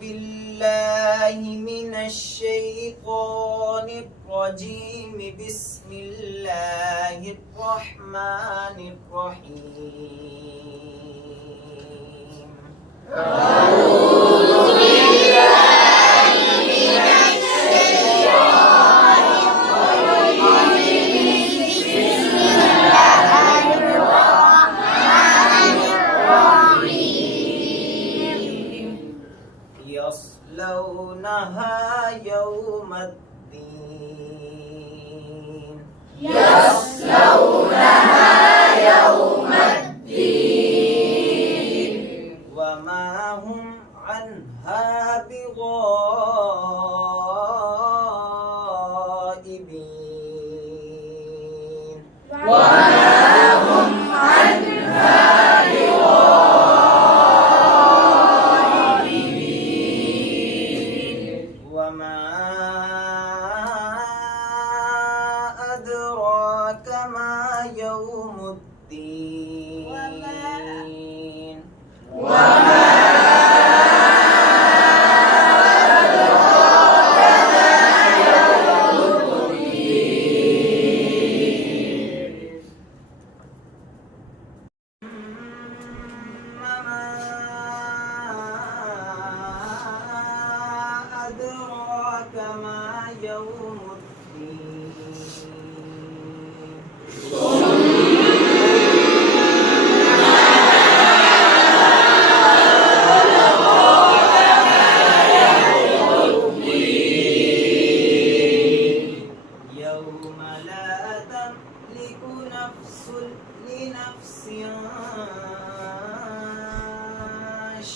بالله من الشيطان الرجيم. بسم الله الرحمن الرحيم. أعوذ بالله من الشيطان الرجيم. بسم الله الرحمن الرحيم. يصلونها يوم الدين. يصلونها يوم الدين. وما هم عنها بغائبين. وما هم عنها وما أدراك ما يوم الدين. وما أدراك ما يوم الدين. ما أدراك ما يوم الدين. يوم لا تملك نفس لنفس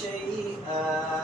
شيئا